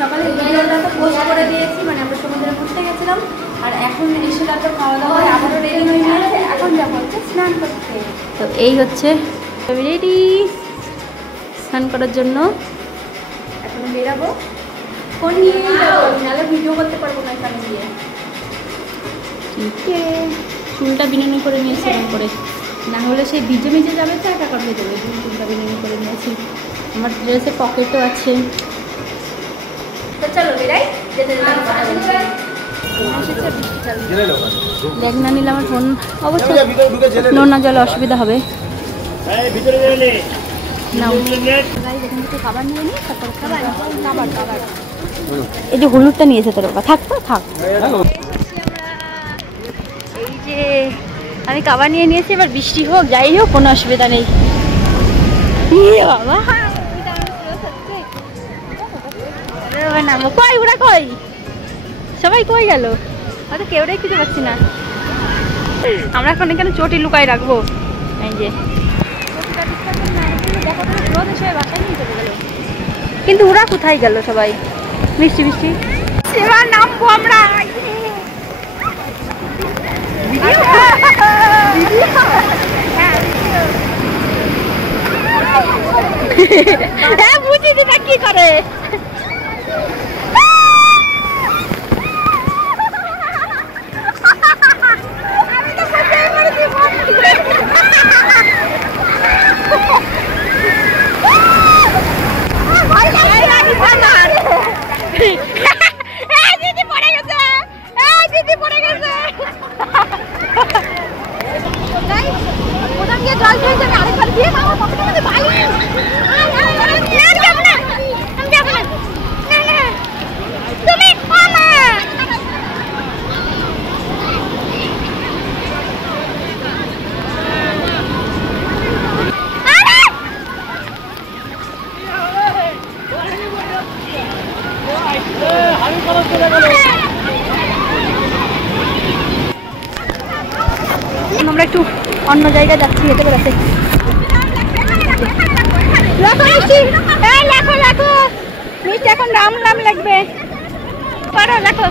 সকালে ভিডিওটা তো পোস্ট করে দিয়েছি, মানে আমরা সমুদ্রে ঘুরতে গেছিলাম আর এখন এসে রাতে খাওয়া দাওয়া আবারও রেডি হয়ে গিয়েছে। এখন যাবো হচ্ছে স্নান করতে। তো এই হচ্ছে রেডি স্নান করার জন্য। এখন বেরাবো, ফোন নিয়ে যাবো, নাহলে ভিডিও করতে পারবো না এখানে গিয়ে। চুলটা বিনুনি করে নিয়েছি এরকম করে, না হলে সেই ভিজে ভিজে যাবে তো একা হয়ে যাবে। চুলটা বিনুনি করে নিয়েছি, আমার ড্রেসে পকেটও আছে। তো চলো বেরাই, যেতে ব্যাগ না নিলে আমার ফোন অবশ্যই নোনা জলে অসুবিধা হবে। এখান থেকে খাবার নিয়ে নিই, তারপর খাবার এই যে হলুদটা নিয়েছে তোর বাবা, থাক তো থাক। এই যে আমি খাবার নিয়ে নিয়েছি, এবার বৃষ্টি হোক যাই হোক কোনো অসুবিধা নেই। বাবা নামো, কই ওরা কই, সবাই কই গেল, হয়তো কেউটাই খুঁজে পাচ্ছি না। আমরা এখন এখানে চটি লুকাই রাখবো। এই যে কিন্তু ওরা কোথায় গেল সবাই, মিষ্টি মিষ্টি এবার নামবো আমরা। হ্যাঁ বুঝি দিটা কি করে। আমরা একটু অন্য জায়গায় যাচ্ছি, হেঁটে বেড়াতে। মিষ্টি এখন রাম রাম লাগবে, পারো দেখো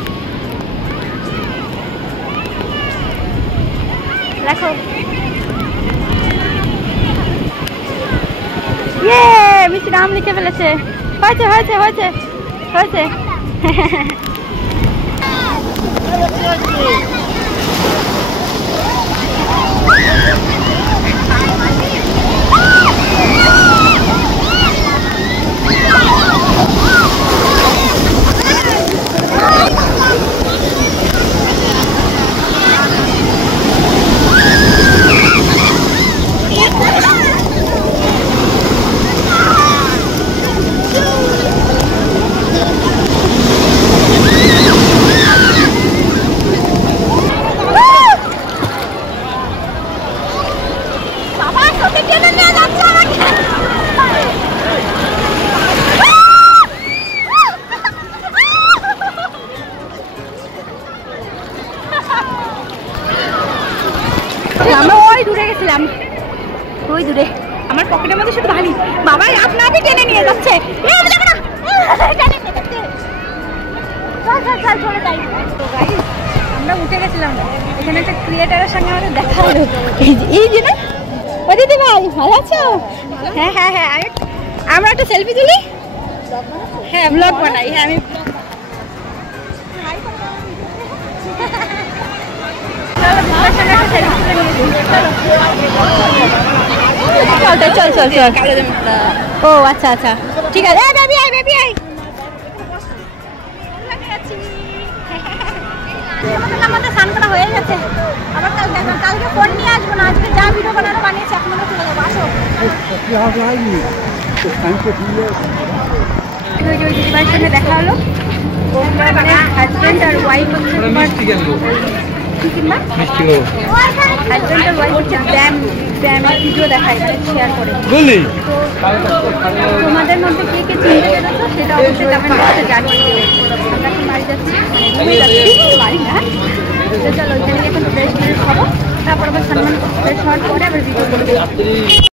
দেখো। ইয়ে মিষ্টি রাম লিখে ফেলেছে, হয়েছে হয়েছে হয়েছে হয়েছে। আমরা ওই দূরে গেছিলাম, ওই দূরে। আমার পকেটের মধ্যে শুধু ভালি, বাবাই আপনাকে টেনে নিয়ে যাচ্ছে। আমরা উঠে গেছিলাম, এখানে একটা ক্রিয়েটারের সঙ্গে আমাদের দেখা হলো। এই যে না, ও দিদি ভাই ভালো আছো? হ্যাঁ হ্যাঁ হ্যাঁ, আমরা একটা সেলফি তুলি। হ্যাঁ ব্লগ বানাই, হ্যাঁ আমি চল চল চল। ও আচ্ছা আচ্ছা ঠিক আছে। বেবি আই বেবি আই, আমাদের স্নান করা হয়ে গেছে। আবার কালকে ফোন নিয়ে আসবো না, আজকে যা ভিডিও বানানো বানিয়েছি এখন আমরা চলে যাবো। আসো ওই দিদিভাইয়ের সঙ্গে দেখা হলো, মানে হাজব্যান্ড আর ওয়াইফ হচ্ছে হাজব্যান্ড আর ওয়াইফ হচ্ছে ব্যায়ামের ভিডিও দেখায়, মানে শেয়ার করে। তোমাদের মধ্যে কে কে চিনতে পেরেছো সেটা অবশ্যই কমেন্ট বক্সে জানিয়ে দেবে। আমরা এখন বাড়ি যাচ্ছি, বাড়ি না, চলো ওইখানে এখন ফ্রেশ খাবো, তারপর আবার সম্মান ফ্রেশ হওয়ার পরে আবার ভিডিও করবো।